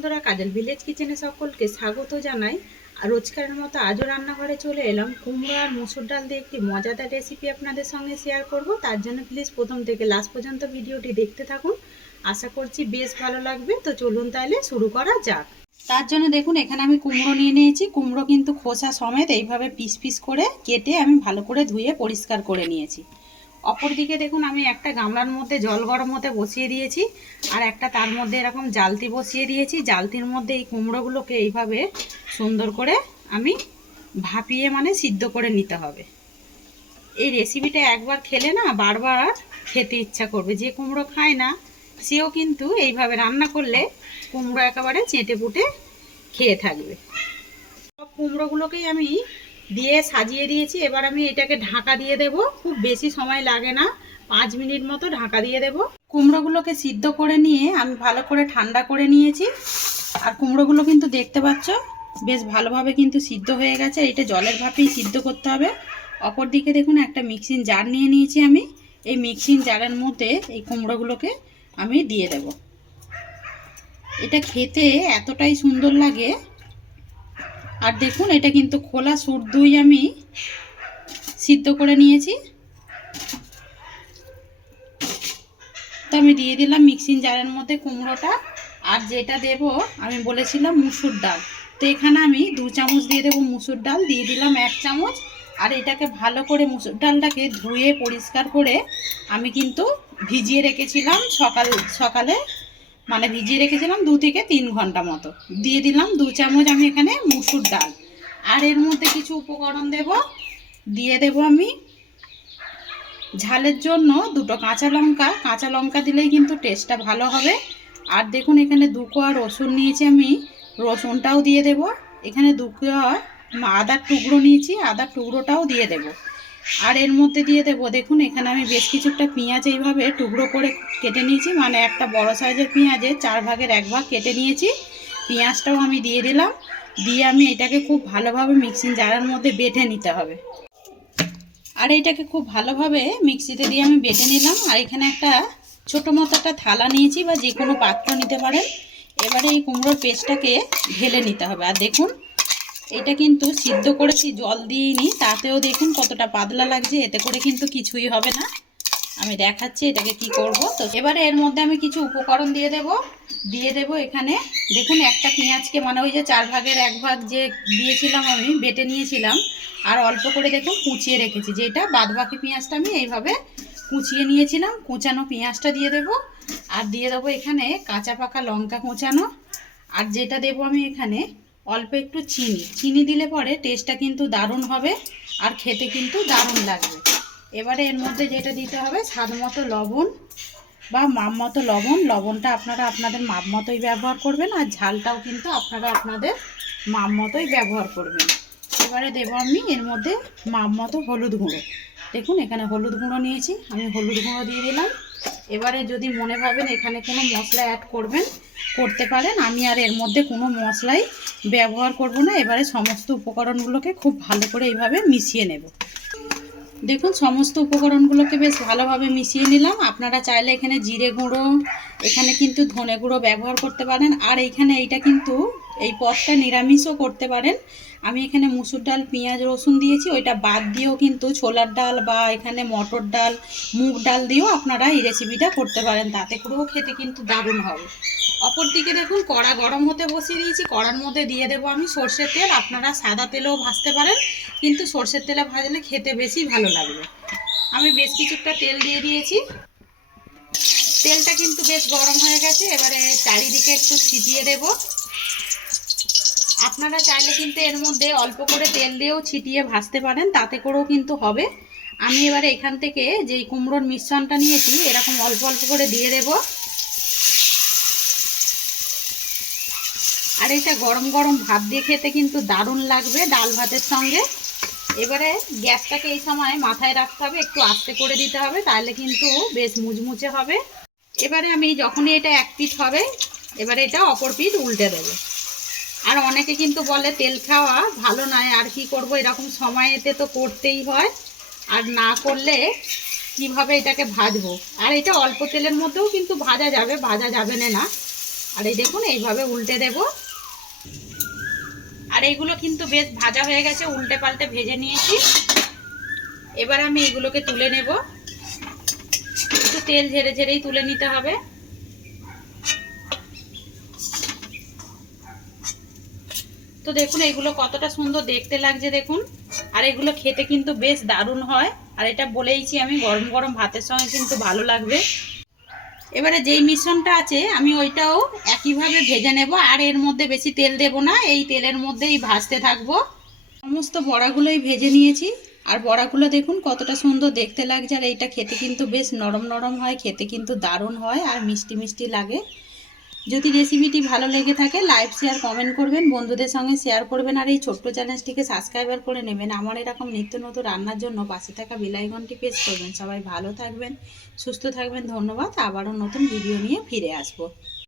বন্ধুরা, কাজল ভিলেজ কিচেনে সকলকে স্বাগত জানাই। আর রোজকারের মতো আজও রান্নাঘরে চলে এলাম। কুমড়ো আর মসুর ডাল দিয়ে একটি মজাদার রেসিপি আপনাদের সঙ্গে শেয়ার করব। তার জন্য প্লিজ প্রথম থেকে লাস্ট পর্যন্ত ভিডিওটি দেখতে থাকুন। আশা করছি বেশ ভালো লাগবে। তো চলুন তাহলে শুরু করা যাক। তার জন্য দেখুন, এখানে আমি কুমড়ো নিয়ে নিয়েছি। কুমড়ো কিন্তু খোসা সমেত এইভাবে পিস পিস করে কেটে আমি ভালো করে ধুয়ে পরিষ্কার করে নিয়েছি। অপরদিকে দেখুন, আমি একটা গামলার মধ্যে জল গরম হতে বসিয়ে দিয়েছি, আর একটা তার মধ্যে এরকম জালতি বসিয়ে দিয়েছি। জালতির মধ্যে এই কুমড়োগুলোকে এইভাবে সুন্দর করে আমি ভাপিয়ে সিদ্ধ করে নিতে হবে। এই রেসিপিটা একবার খেলে না বারবার আর খেতে ইচ্ছা করবে। যে কুমড়ো খায় না সেও কিন্তু এইভাবে রান্না করলে কুমড়ো একেবারে চেটে পুটে খেয়ে থাকবে। সব কুমড়োগুলোকেই আমি দিয়ে সাজিয়ে দিয়েছি। এবার আমি এটাকে ঢাকা দিয়ে দেব। খুব বেশি সময় লাগে না, 5 মিনিট মতো ঢাকা দিয়ে দেব। কুমড়োগুলোকে সিদ্ধ করে নিয়ে আমি ভালো করে ঠান্ডা করে নিয়েছি। আর কুমড়োগুলো কিন্তু দেখতে পাচ্ছ বেশ ভালোভাবে কিন্তু সিদ্ধ হয়ে গেছে। এটা জলের ভাপেই সিদ্ধ করতে হবে। অপরদিকে দেখুন, একটা মিক্সিং জার নিয়ে নিয়েছি আমি। এই মিক্সিং জারের মধ্যে এই কুমড়োগুলোকে আমি দিয়ে দেব। এটা খেতে এতটাই সুন্দর লাগে। আর দেখুন, এটা কিন্তু খোলা সুর দই আমি সিদ্ধ করে নিয়েছি। তো আমি দিয়ে দিলাম মিক্সিং জারের মধ্যে কুমড়োটা। আর যেটা দেব আমি বলেছিলাম মুসুর ডাল। তো এখানে আমি 2 চামচ দিয়ে দেবো মুসুর ডাল, দিয়ে দিলাম 1 চামচ। আর এটাকে ভালো করে মুসুর ডালটাকে ধুয়ে পরিষ্কার করে আমি কিন্তু ভিজিয়ে রেখেছিলাম সকালে, ভিজিয়ে রেখেছিলাম 2 থেকে 3 ঘন্টা মতো। দিয়ে দিলাম 2 চামচ আমি এখানে মুসুর ডাল। আর এর মধ্যে কিছু উপকরণ দেব। দিয়ে দেব আমি ঝালের জন্য 2টো কাঁচা লঙ্কা দিলেই কিন্তু টেস্টটা ভালো হবে। আর দেখুন, এখানে 2 কোয়া রসুন নিয়েছি আমি, রসুনটাও দিয়ে দেব। এখানে 2 কোয়া আদার টুকরো নিয়েছি, আদার টুকরোটাও দিয়ে দেব। আর এর মধ্যে দিয়ে দেব, দেখুন এখানে আমি বেশ কিছুটা পেঁয়াজ এইভাবে টুকরো করে কেটে নিয়েছি। একটা বড় সাইজের পেঁয়াজের 4 ভাগের 1 ভাগ কেটে নিয়েছি। পেঁয়াজটাও আমি দিয়ে দিলাম। দিয়ে আমি এটাকে খুব ভালোভাবে মিক্সিং জারের মধ্যে বেটে নিতে হবে। আর এইটাকে খুব ভালোভাবে মিক্সিতে দিয়ে আমি বেটে নিলাম। আর এখানে একটা ছোটো মতো একটা থালা নিয়েছি, বা যে কোনো পাত্র নিতে পারেন। এবারে এই কুমড়োর পেস্টটাকে ঢেলে নিতে হবে। আর দেখুন, এটা কিন্তু সিদ্ধ করেছি, জল দিইনি, তাতেও দেখুন কতটা পাতলা লাগছে। এতে করে কিন্তু কিছুই হবে না। আমি দেখাচ্ছি এটাকে কি করব। তো এবারে এর মধ্যে আমি কিছু উপকরণ দিয়ে দেব এখানে। দেখুন, একটা পেঁয়াজকে ওই যে 4 ভাগের 1 ভাগ যে দিয়েছিলাম আমি, বেটে নিয়েছিলাম। আর অল্প করে দেখুন কুচিয়ে রেখেছি, যেটা বাদবাকি পেঁয়াজটা আমি এইভাবে কুচিয়ে নিয়েছিলাম। কুচানো পেঁয়াজটা দিয়ে দেব। আর দিয়ে দেবো এখানে কাঁচা পাকা লঙ্কা কুচানো। আর যেটা দেব আমি এখানে অল্প একটু চিনি দিলে পরে টেস্টটা কিন্তু দারুণ হবে, আর খেতে কিন্তু দারুণ লাগবে। এবারে এর মধ্যে যেটা দিতে হবে, স্বাদ মতো লবণ বা মাপ মতো লবণটা আপনারা আপনাদের মাপ মতোই ব্যবহার করবেন। আর ঝালটাও কিন্তু আপনারা আপনাদের মাপ মতোই ব্যবহার করবেন। এবারে দেবো আমি এর মধ্যে মাপ মতো হলুদ গুঁড়ো। দেখুন, এখানে হলুদ গুঁড়ো নিয়েছি, আমি হলুদ গুঁড়ো দিয়ে দিলাম। এবারে যদি মনে ভাবেন এখানে কোনো মশলা অ্যাড করতে পারেন। আমি আর এর মধ্যে কোনো মশলাই ব্যবহার করব না। এবারে সমস্ত উপকরণগুলোকে খুব ভালো করে এইভাবে মিশিয়ে নেব। দেখুন, সমস্ত উপকরণগুলোকে বেশ ভালোভাবে মিশিয়ে নিলাম। আপনারা চাইলে এখানে জিরে গুঁড়ো, এখানে কিন্তু ধনে গুঁড়ো ব্যবহার করতে পারেন। আর এইখানে এইটা কিন্তু এই পদটা নিরামিষও করতে পারেন। আমি এখানে মুসুর ডাল, পেঁয়াজ, রসুন দিয়েছি। ওইটা বাদ দিয়েও কিন্তু ছোলার ডাল বা এখানে মটর ডাল, মুগ ডাল দিয়েও আপনারা এই রেসিপিটা করতে পারেন। তাতে করেও খেতে কিন্তু দারুণ হবে। অপরদিকে দেখুন, কড়া গরম হতে বসিয়ে দিয়েছি। কড়ার মধ্যে দিয়ে দেবো আমি সর্ষের তেল। আপনারা সাদা তেলেও ভাজতে পারেন, কিন্তু সর্ষের তেলে ভাজলে খেতে বেশি ভালো লাগবে। আমি বেশ কিছুটা তেল দিয়ে দিয়েছি। তেলটা কিন্তু বেশ গরম হয়ে গেছে। এবারে চারিদিকে একটু ছিটিয়ে দেব। আপনারা চাইলে কিন্তু এর মধ্যে অল্প করে তেল দিয়েও ছিটিয়ে ভাজতে পারেন, তাতে করেও কিন্তু হবে। আমি এবারে এখান থেকে যেই কুমড়োর মিশ্রণটা নিয়েছি এরকম অল্প অল্প করে দিয়ে দেব। আর এটা গরম গরম ভাত দিয়ে খেতে কিন্তু দারুণ লাগবে ডাল ভাতের সঙ্গে। এবারে গ্যাসটাকে এই সময় মাথায় রাখতে হবে, একটু আস্তে করে দিতে হবে, তাহলে কিন্তু বেশ মুচমুচে হবে। এবারে আমি যখনই এটা এক পিঠ হবে, এবারে এটা অপর পিঠ উল্টে দেবো। আর অনেকে কিন্তু বলে তেল খাওয়া ভালো নয়, আর কি করব, এরকম সময়েতে তো করতেই হয়। আর না করলে কিভাবে এটাকে ভাজবো। আর এটা অল্প তেলের মধ্যেও কিন্তু ভাজা যাবে না। আর এই দেখুন এইভাবে উল্টে দেব। আর এইগুলো কিন্তু বেশ ভাজা হয়ে গেছে, উল্টে পাল্টে ভেজে নিয়েছি। এবার আমি এগুলোকে তুলে নেব। একটু তেল ঝেড়ে ঝেড়েই তুলে নিতে হবে। তো দেখুন এগুলো কতটা সুন্দর দেখতে লাগছে দেখুন। আর এগুলো খেতে কিন্তু বেশ দারুণ হয়। আর এটা বলেইছি আমি, গরম গরম ভাতের সঙ্গে কিন্তু ভালো লাগবে। এবারে যেই মিশ্রণটা আছে আমি ওইটাও একইভাবে ভেজে নেব। আর এর মধ্যে বেশি তেল দেব না, এই তেলের মধ্যেই ভাজতে থাকবো। সমস্ত বড়াগুলোই ভেজে নিয়েছি। আর বড়াগুলো দেখুন কতটা সুন্দর দেখতে লাগছে। আর এইটা খেতে কিন্তু বেশ নরম নরম হয়, খেতে কিন্তু দারুণ হয় আর মিষ্টি মিষ্টি লাগে। যদি রেসিপিটি ভালো লেগে থাকে লাইক শেয়ার কমেন্ট করবেন, বন্ধুদের সঙ্গে শেয়ার করবেন। আর এই ছোট্ট চ্যানেলটিকে সাবস্ক্রাইবার করে নেবেন। আমার এরকম নিত্য নতুন রান্নার জন্য পাশে থাকা বেল আইকনটি প্রেস করবেন। সবাই ভালো থাকবেন, সুস্থ থাকবেন। ধন্যবাদ। আবারও নতুন ভিডিও নিয়ে ফিরে আসবো।